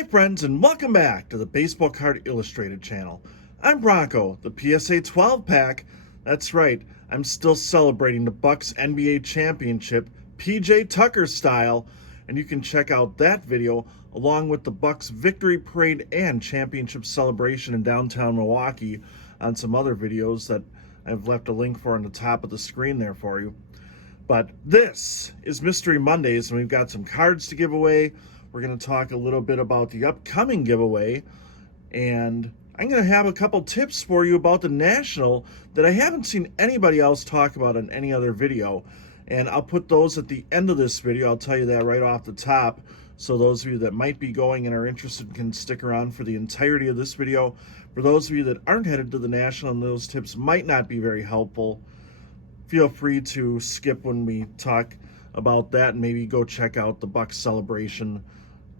Hi friends, and welcome back to the Baseball Card Illustrated channel. I'm Bronco, the PSA 12 pack. That's right, I'm still celebrating the Bucks NBA championship, PJ Tucker style, and you can check out that video along with the Bucks victory parade and championship celebration in downtown Milwaukee on some other videos that I've left a link for on the top of the screen there for you. But this is Mystery Mondays, and we've got some cards to give away. We're going to talk a little bit about the upcoming giveaway, and I'm going to have a couple tips for you about the National that I haven't seen anybody else talk about in any other video, and I'll put those at the end of this video. I'll tell you that right off the top, so those of you that might be going and are interested can stick around for the entirety of this video. For those of you that aren't headed to the National and those tips might not be very helpful, feel free to skip when we talk about that and maybe go check out the Bucks celebration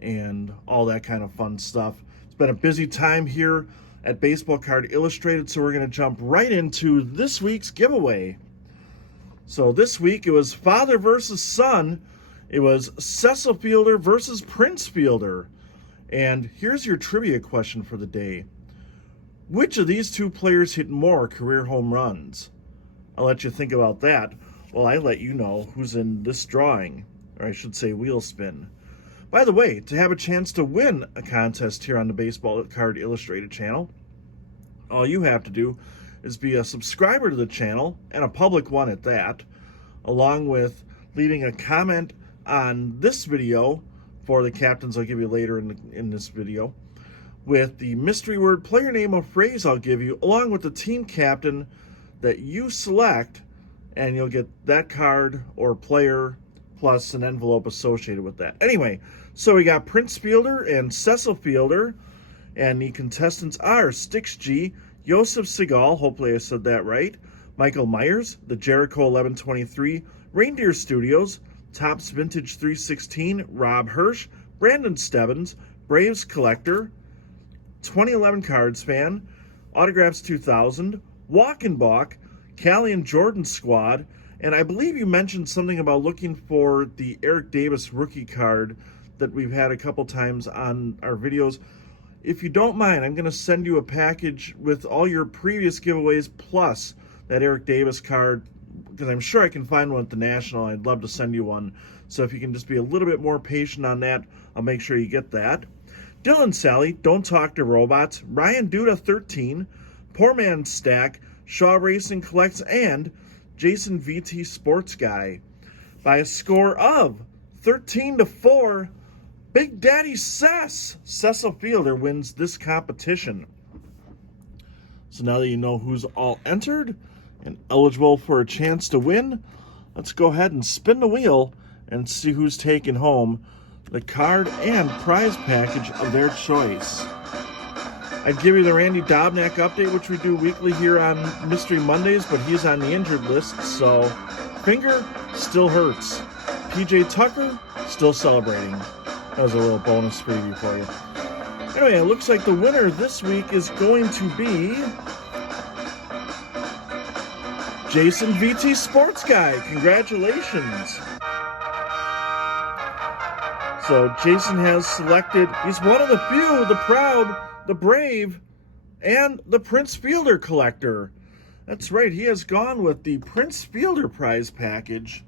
and all that kind of fun stuff. It's been a busy time here at Baseball Card Illustrated, so we're going to jump right into this week's giveaway. So this week it was father versus son. It was Cecil Fielder versus Prince Fielder. And here's your trivia question for the day. Which of these two players hit more career home runs? I'll let you think about that while I let you know who's in this drawing, or I should say wheel spin. By the way, to have a chance to win a contest here on the Baseball Card Illustrated channel, all you have to do is be a subscriber to the channel, and a public one at that, along with leaving a comment on this video for the captains I'll give you later in this video, with the mystery word, player name, or phrase I'll give you, along with the team captain that you select, and you'll get that card or player plus an envelope associated with that. Anyway, so we got Prince Fielder and Cecil Fielder, and the contestants are Stix G, Joseph Segal, hopefully I said that right, Michael Myers, the Jericho 1123, Reindeer Studios, Topps Vintage 316, Rob Hirsch, Brandon Stebbins, Braves Collector, 2011 Cards Fan, Autographs 2000, Walkenbach, Callie and Jordan Squad, and I believe you mentioned something about looking for the Eric Davis rookie card that we've had a couple times on our videos. If you don't mind, I'm going to send you a package with all your previous giveaways plus that Eric Davis card, because I'm sure I can find one at the National. I'd love to send you one. So if you can just be a little bit more patient on that, I'll make sure you get that. Dylan Sally, Don't Talk to Robots, Ryan Duda 13, Poor Man Stack, Shaw Racing Collects, and Jason VT Sports Guy. By a score of 13-4, Big Daddy Cecil Fielder wins this competition. So now that you know who's all entered and eligible for a chance to win, let's go ahead and spin the wheel and see who's taking home the card and prize package of their choice. I'd give you the Randy Dobnak update, which we do weekly here on Mystery Mondays, but he's on the injured list, so finger still hurts. PJ Tucker still celebrating. That was a little bonus preview for you. Anyway, it looks like the winner this week is going to be Jason VT Sports Guy. Congratulations. So Jason has selected, he's one of the few, the proud, the brave, and the Prince Fielder collector. That's right, he has gone with the Prince Fielder prize package.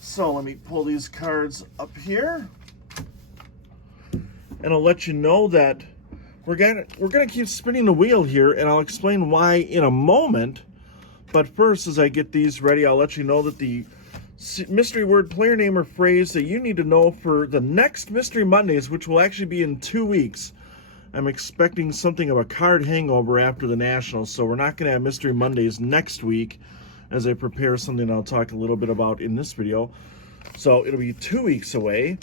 So let me pull these cards up here, and I'll let you know that we're gonna keep spinning the wheel here, and I'll explain why in a moment. But first, as I get these ready, I'll let you know that the mystery word, player name, or phrase that you need to know for the next Mystery Mondays, which will actually be in 2 weeks. I'm expecting something of a card hangover after the Nationals, so we're not going to have Mystery Mondays next week as I prepare something I'll talk a little bit about in this video. So it'll be 2 weeks away.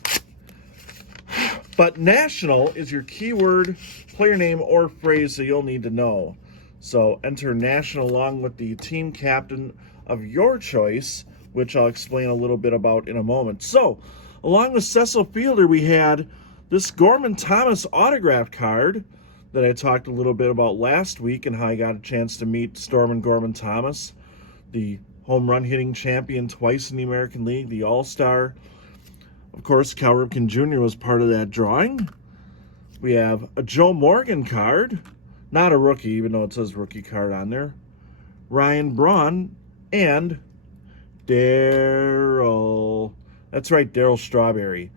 But National is your keyword, player name, or phrase that you'll need to know. So enter National along with the team captain of your choice, which I'll explain a little bit about in a moment. So along with Cecil Fielder, we had this Gorman Thomas autograph card that I talked a little bit about last week, and how I got a chance to meet Storm and Gorman Thomas, the home run hitting champion twice in the American League, the All-Star. Of course, Cal Ripken Jr. was part of that drawing. We have a Joe Morgan card, not a rookie, even though it says rookie card on there. Ryan Braun and Daryl. That's right, Daryl Strawberry.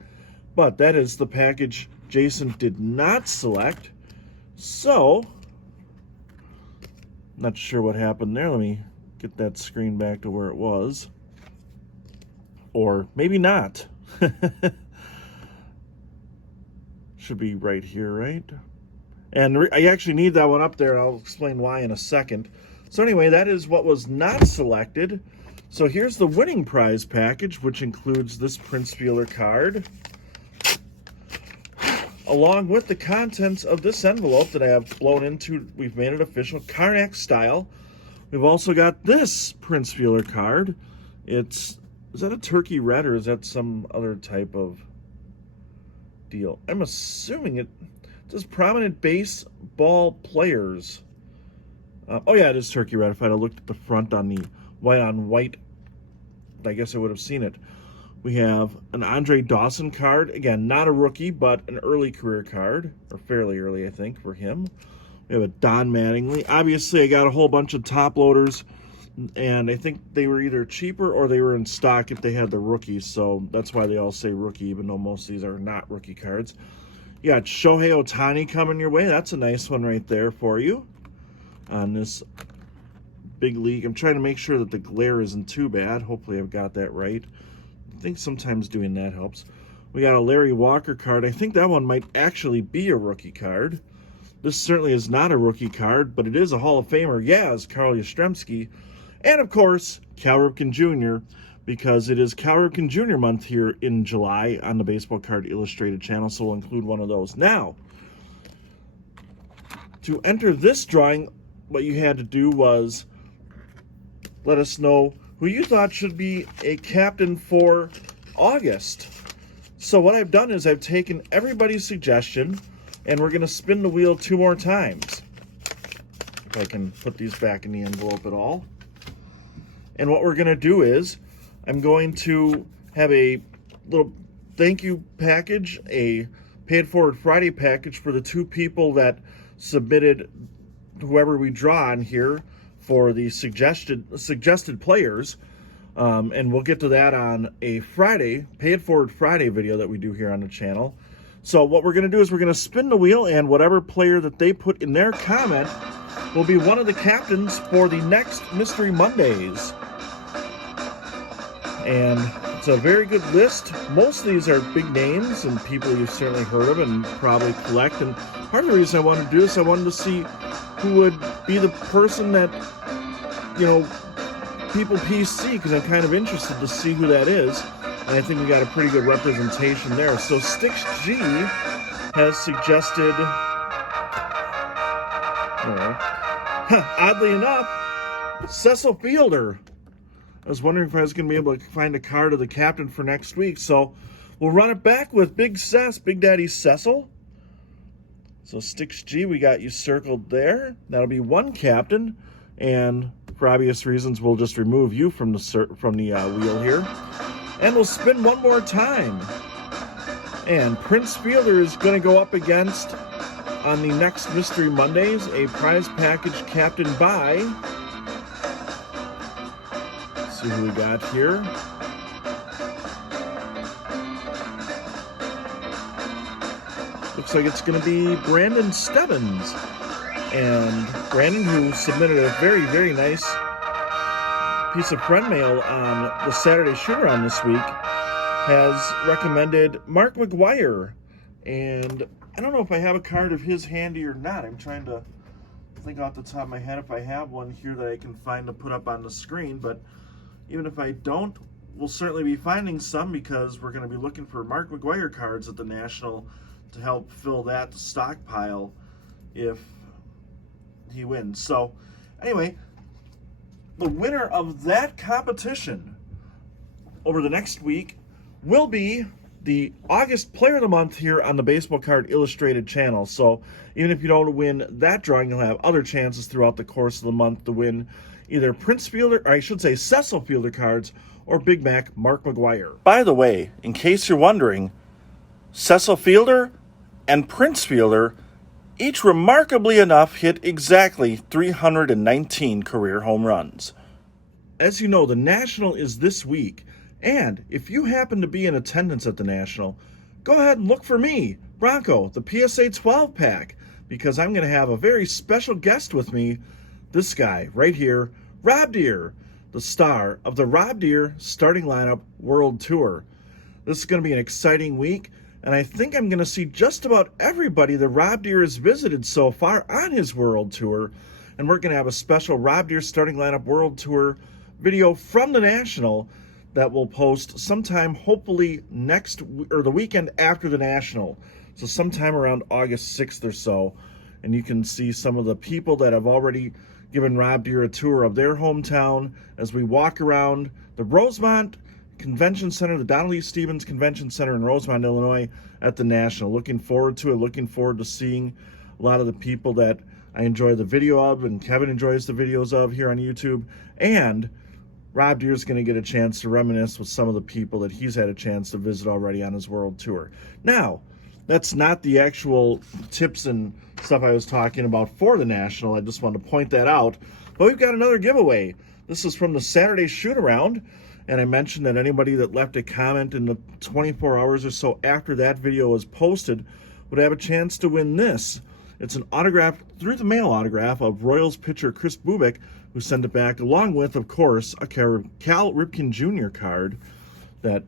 But that is the package Jason did not select. So, not sure what happened there. Let me get that screen back to where it was. Or maybe not. Should be right here, right? And I actually need that one up there, and I'll explain why in a second. So anyway, that is what was not selected. So here's the winning prize package, which includes this Prince Fielder card, along with the contents of this envelope that I have blown into. We've made it official, Karnak style. We've also got this Prince Fielder card. Is that a turkey red, or is that some other type of deal? I'm assuming it says prominent baseball players. Oh yeah, it is turkey red. If I'd have looked at the front on the white on white, I guess I would have seen it. We have an Andre Dawson card. Again, not a rookie, but an early career card, or fairly early, I think, for him. We have a Don Mattingly. Obviously, I got a whole bunch of top loaders, and I think they were either cheaper or they were in stock if they had the rookies, so that's why they all say rookie, even though most of these are not rookie cards. You got Shohei Ohtani coming your way. That's a nice one right there for you on this big league. I'm trying to make sure that the glare isn't too bad. Hopefully I've got that right. I think sometimes doing that helps. We got a Larry Walker card. I think that one might actually be a rookie card. This certainly is not a rookie card, but it is a Hall of Famer. Yaz, Carl Yastrzemski. And of course, Cal Ripken Jr., because it is Cal Ripken Jr. month here in July on the Baseball Card Illustrated channel, so we'll include one of those. Now, to enter this drawing, what you had to do was let us know who you thought should be a captain for August. So what I've done is I've taken everybody's suggestion, and we're going to spin the wheel 2 more times. If I can put these back in the envelope at all. And what we're going to do is I'm going to have a little thank you package, a Pay It Forward Friday package for the 2 people that submitted whoever we draw on here for the suggested players. And we'll get to that on a Friday, Pay It Forward Friday video that we do here on the channel. So what we're going to do is we're going to spin the wheel, and whatever player that they put in their comment will be one of the captains for the next Mystery Mondays. And it's a very good list. Most of these are big names and people you've certainly heard of and probably collect. And part of the reason I wanted to do this, I wanted to see who would be the person that, you know, people PC, because I'm kind of interested to see who that is. And I think we got a pretty good representation there. So Stix G has suggested, oddly enough, Cecil Fielder. I was wondering if I was going to be able to find a card of the captain for next week. So we'll run it back with Big Daddy Cecil. So Stix G, we got you circled there. That'll be 1 captain. And for obvious reasons, we'll just remove you from the wheel here. And we'll spin 1 more time. And Prince Fielder is going to go up against, on the next Mystery Mondays, a prize package captained by... Let's see who we got here. Looks like it's going to be Brandon Stebbins. And Brandon, who submitted a very, very nice piece of friend mail on the Saturday Shoot-Around this week, has recommended Mark McGwire. And I don't know if I have a card of his handy or not. I'm trying to think off the top of my head if I have one here that I can find to put up on the screen. But even if I don't, we'll certainly be finding some, because we're going to be looking for Mark McGwire cards at the National to help fill that stockpile if he wins. So anyway, the winner of that competition over the next week will be the August Player of the Month here on the Baseball Card Illustrated channel. So even if you don't win that drawing, you'll have other chances throughout the course of the month to win either Prince Fielder, or I should say Cecil Fielder cards, or Big Mac Mark McGwire. By the way, in case you're wondering, Cecil Fielder and Prince Fielder each remarkably enough hit exactly 319 career home runs. As you know, the National is this week, and if you happen to be in attendance at the National, go ahead and look for me, Bronco, the PSA 12 pack, because I'm going to have a very special guest with me, this guy right here, Rob Deere, the star of the Rob Deere Starting Lineup World Tour. This is going to be an exciting week, and I think I'm going to see just about everybody that Rob Deere has visited so far on his World Tour, and we're going to have a special Rob Deere Starting Lineup World Tour video from the National that we'll post sometime, hopefully the weekend after the National, so sometime around August 6th or so, and you can see some of the people that have already given Rob Deere a tour of their hometown as we walk around the Rosemont Convention Center, the Donald E. Stevens Convention Center in Rosemont, Illinois at the National. Looking forward to it, looking forward to seeing a lot of the people that I enjoy the video of and Kevin enjoys the videos of here on YouTube, and Rob Deere is going to get a chance to reminisce with some of the people that he's had a chance to visit already on his World Tour. Now, that's not the actual tips and stuff I was talking about for the National. I just wanted to point that out. But we've got another giveaway. This is from the Saturday Shoot-Around, and I mentioned that anybody that left a comment in the 24 hours or so after that video was posted would have a chance to win this. It's an autograph, through the mail autograph, of Royals pitcher Chris Bubick, who sent it back, along with, of course, a Cal Ripken Jr. card that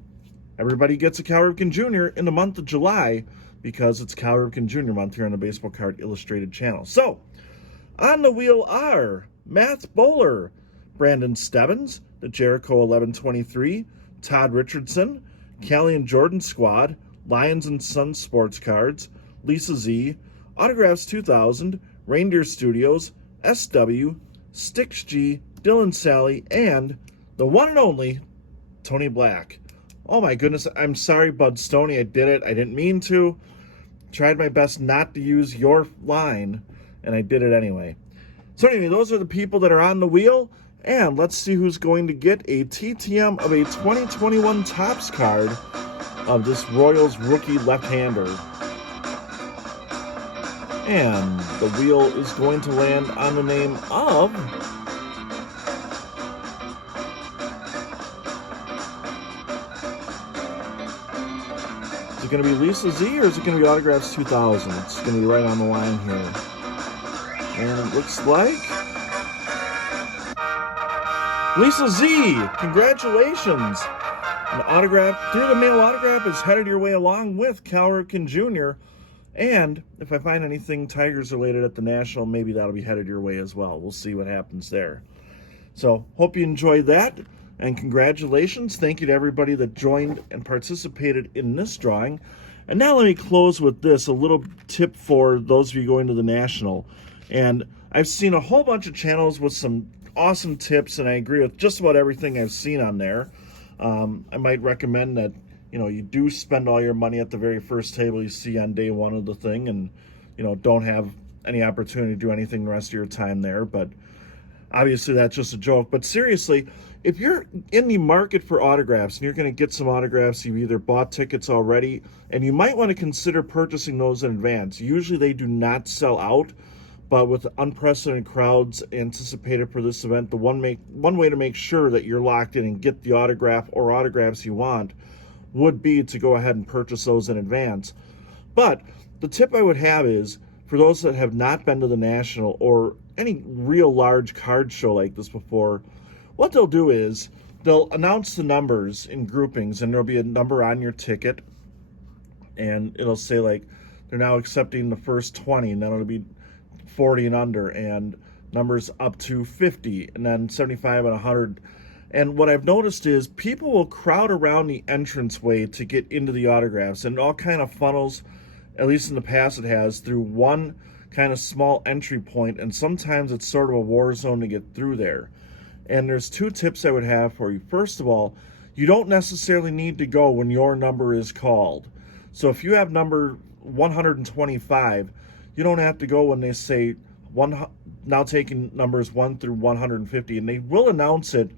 everybody gets a Cal Ripken Jr. in the month of July because it's Cal Ripken Jr. month here on the Baseball Card Illustrated channel. So, on the wheel are Matt Bowler, Brandon Stebbins, the Jericho 1123, Todd Richardson, Callie and Jordan Squad, Lions and Sons Sports Cards, Lisa Z, Autographs 2000, Reindeer Studios, SW, Stix G, Dylan Sally, and the one and only Tony Black. Oh my goodness, I'm sorry, Bud Stoney, I did it. I didn't mean to. Tried my best not to use your line, and I did it anyway. So anyway, those are the people that are on the wheel, and let's see who's going to get a TTM of a 2021 Topps card of this Royals rookie left-hander. And the wheel is going to land on the name of Is it going to be Lisa Z or is it going to be Autographs 2000? It's going to be right on the line here. And it looks like Lisa Z. Congratulations. An autograph, through the mail autograph, is headed your way along with Cal Ripken Jr. And if I find anything Tigers related at the National, maybe that'll be headed your way as well. We'll see what happens there. So, hope you enjoyed that, and congratulations. Thank you to everybody that joined and participated in this drawing. And now let me close with this, a little tip for those of you going to the National. And I've seen a whole bunch of channels with some awesome tips, and I agree with just about everything I've seen on there. I might recommend that you do spend all your money at the very first table you see on day one of the thing, and don't have any opportunity to do anything the rest of your time there. But obviously that's just a joke. But seriously, if you're in the market for autographs and you're going to get some autographs, you've either bought tickets already, and you might want to consider purchasing those in advance. Usually they do not sell out, but with unprecedented crowds anticipated for this event, the one way to make sure that you're locked in and get the autograph or autographs you want would be to go ahead and purchase those in advance. But the tip I would have is, for those that have not been to the National or any real large card show like this before, what they'll do is they'll announce the numbers in groupings, and there'll be a number on your ticket, and it'll say like they're now accepting the first 20, and then it'll be 40 and under, and numbers up to 50, and then 75 and 100. And what I've noticed is people will crowd around the entranceway to get into the autographs, and all kind of funnels, at least in the past it has, through one kind of small entry point, and sometimes it's sort of a war zone to get through there. And there's two tips I would have for you. First of all, you don't necessarily need to go when your number is called. So if you have number 125, you don't have to go when they say now taking numbers 1 through 150, and they will announce it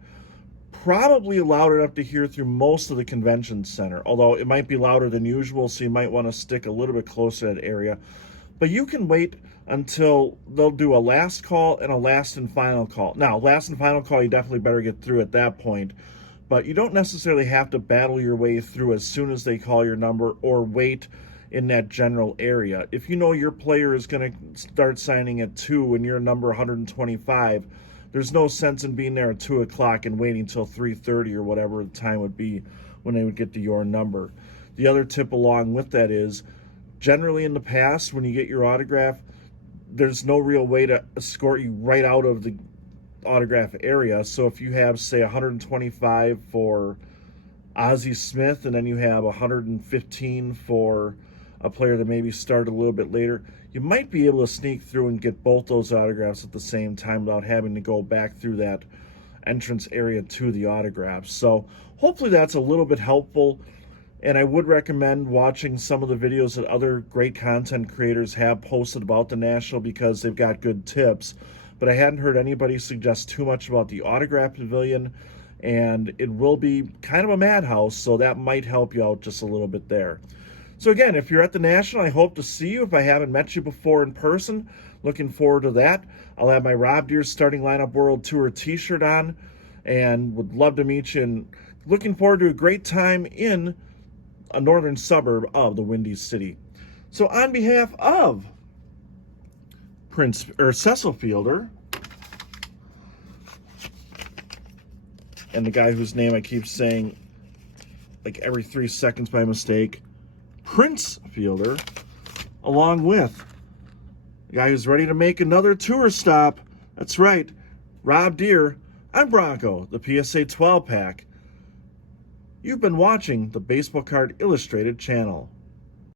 Probably loud enough to hear through most of the convention center, although it might be louder than usual, so you might want to stick a little bit closer to that area. But you can wait until they'll do a last call and a last and final call. Now, last and final call, you definitely better get through at that point, but you don't necessarily have to battle your way through as soon as they call your number or wait in that general area. If you know your player is going to start signing at 2 and you're number 125, there's no sense in being there at 2 o'clock and waiting until 3:30 or whatever the time would be when they would get to your number. The other tip along with that is, generally in the past, when you get your autograph, there's no real way to escort you right out of the autograph area. So if you have, say, 125 for Ozzie Smith, and then you have 115 for a player that maybe started a little bit later, you might be able to sneak through and get both those autographs at the same time without having to go back through that entrance area to the autographs. So hopefully that's a little bit helpful, and I would recommend watching some of the videos that other great content creators have posted about the National because they've got good tips. But I hadn't heard anybody suggest too much about the autograph pavilion, and it will be kind of a madhouse, so that might help you out just a little bit there. So again, if you're at the National, I hope to see you. If I haven't met you before in person, looking forward to that. I'll have my Rob Deere Starting Lineup World Tour t-shirt on and would love to meet you, and looking forward to a great time in a northern suburb of the Windy City. So on behalf of Cecil Fielder and the guy whose name I keep saying like every 3 seconds by mistake, Prince Fielder, along with the guy who's ready to make another tour stop. That's right, Rob Deere. I'm Bronco, the PSA 12 pack. You've been watching the Baseball Card Illustrated channel.